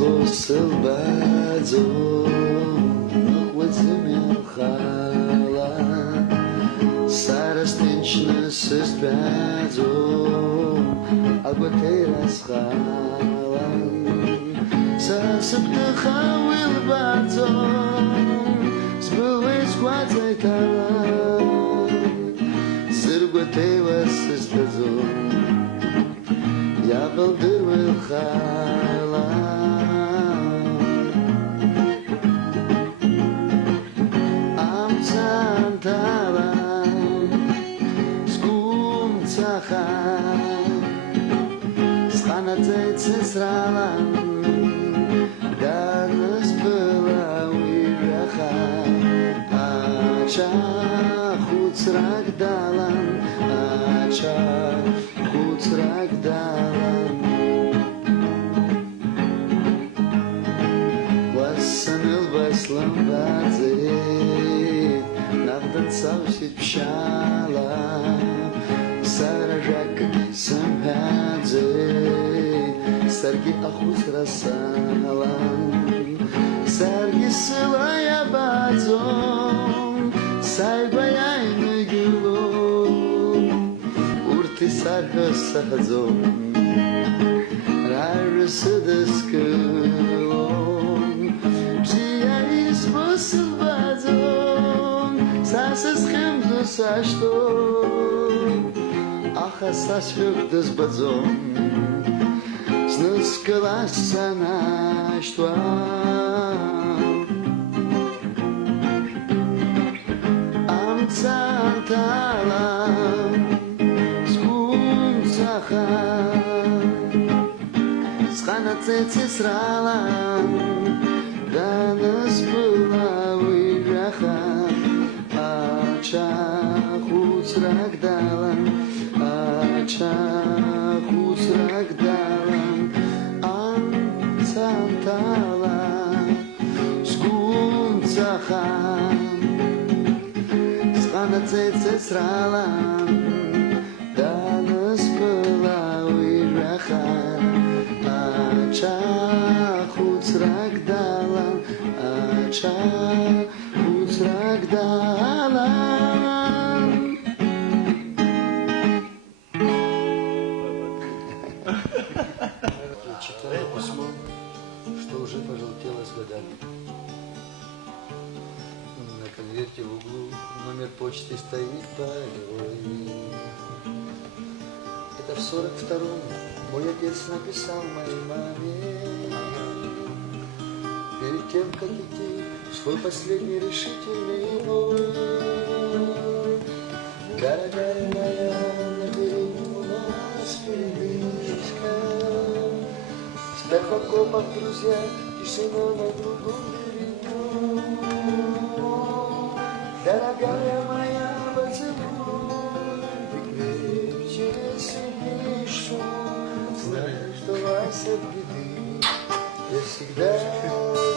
Silbazo, Nochwazimilchala, Sarastinchna Sistbazo, Albateras Chala, Sasabtacha Wilbazo, Zbuis Guazaitala, Sirbateva Sistbazo, Yabaldir Wilchala. Сраlan, darnas pela uiracha, acha chutz ragdalan, acha chutz ragdalan. Wassanil vaislam vazit, navdan savsit pshala, sarajak gisam hadzit. Sargi achus rasalan, sargi silaya bazon, saybaya inegilo, urti sarga sahazon, rarsudaskilon, psia isbosil bazon, sasas chemzo sashto, achasas yukdas bazon. Снускалася наштва Амцантала Скунцаха Сханацеце срала Данас была уйраха Ача хуц рагдала Ача хуц рагдала Santala, Skunzacha, Skanatze Srala, Danas Pela Uiracha, Acha Chutz Ragdala, Acha Chutz Ragdala. Читаю письмо, что уже пожелтело с годами. На конверте в углу номер почты стоит полевой. Это в 42-м мой отец написал моей маме. Перед тем, как идти в свой последний решительный бой. Дорогая моя, на берегу у нас передышка. Спят в окопах друзья, тишина на другом берегу. Дорогая моя, поцелуй, ты крепче сильнее шум. Знаю, что вас от беды я всегда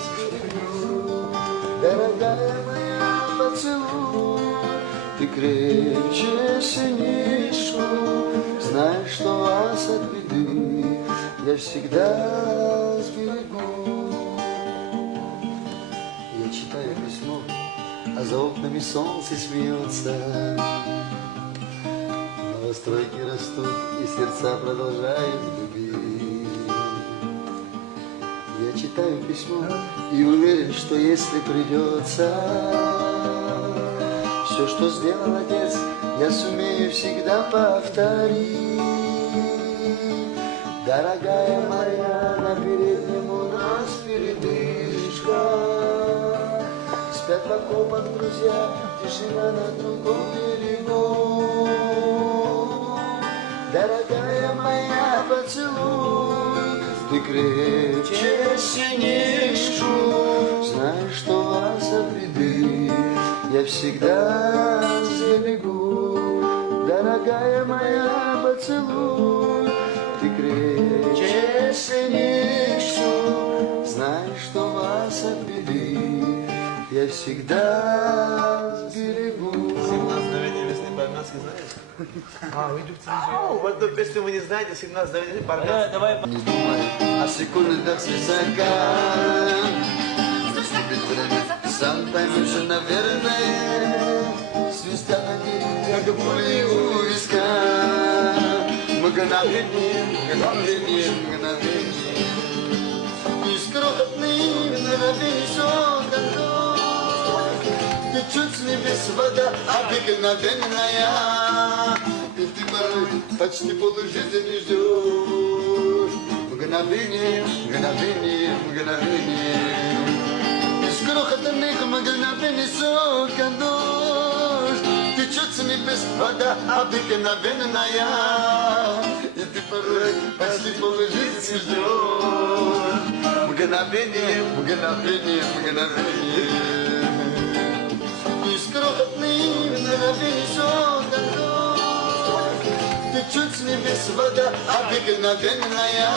сберегу. Дорогая моя, поцелуй, ты крепче сильнее шум. Знаю, что вас от беды я всегда сберегу. Я читаю письмо, а за окнами солнце смеется. Новостройки растут, и сердца продолжают любить. Я читаю письмо и уверен, что если придется, все, что сделал отец, я сумею всегда повторить. Дорогая моя, на переднем у нас передышка. Спят в окопах друзья, тишина на другом берегу. Дорогая моя, поцелуй, ты крепче сильнее шум. Знаю, что вас от беды я всегда сберегу. Дорогая моя, поцелуй, ты крепче сильнее шум. Знаю, что вас от беды я всегда сберегу. 17 мгновений весны по-армянски знаешь? Вот эту песню вы не знаете, 17 давайте парня. Давай. Не думай о секундах свысока. Наступит время, сам поймешь, наверное. Свистят они, как пули у виска. Мгновение, мгновение, мгновение. Из крохотных мгновений создан дождь. Течет с небес вода обыкновенная. И ты порой почти полжизни ждешь. Мгновение, мгновение, мгновение. Из крохотных мгновений создан дождь. Течет с небес вода обыкновенная. И ты порой почти полжизни ждешь. Мгновение, мгновение, мгновение. Из крохотных мгновений создан дождь. Течет с небес вода обыкновенная.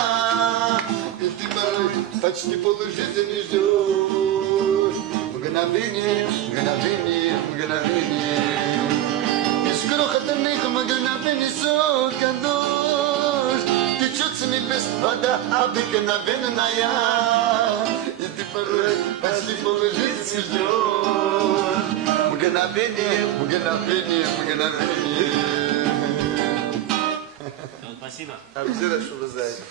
И ты порой почти полжизни ждешь. Мгновение, мгновение, мгновение. Из крохотных мгновений создан дождь. Течет с небес вода обыкновенная. И ты порой почти полжизни ждешь. Мгновение, мгновение, мгновение. Спасибо. Обязательно, что вы знаете.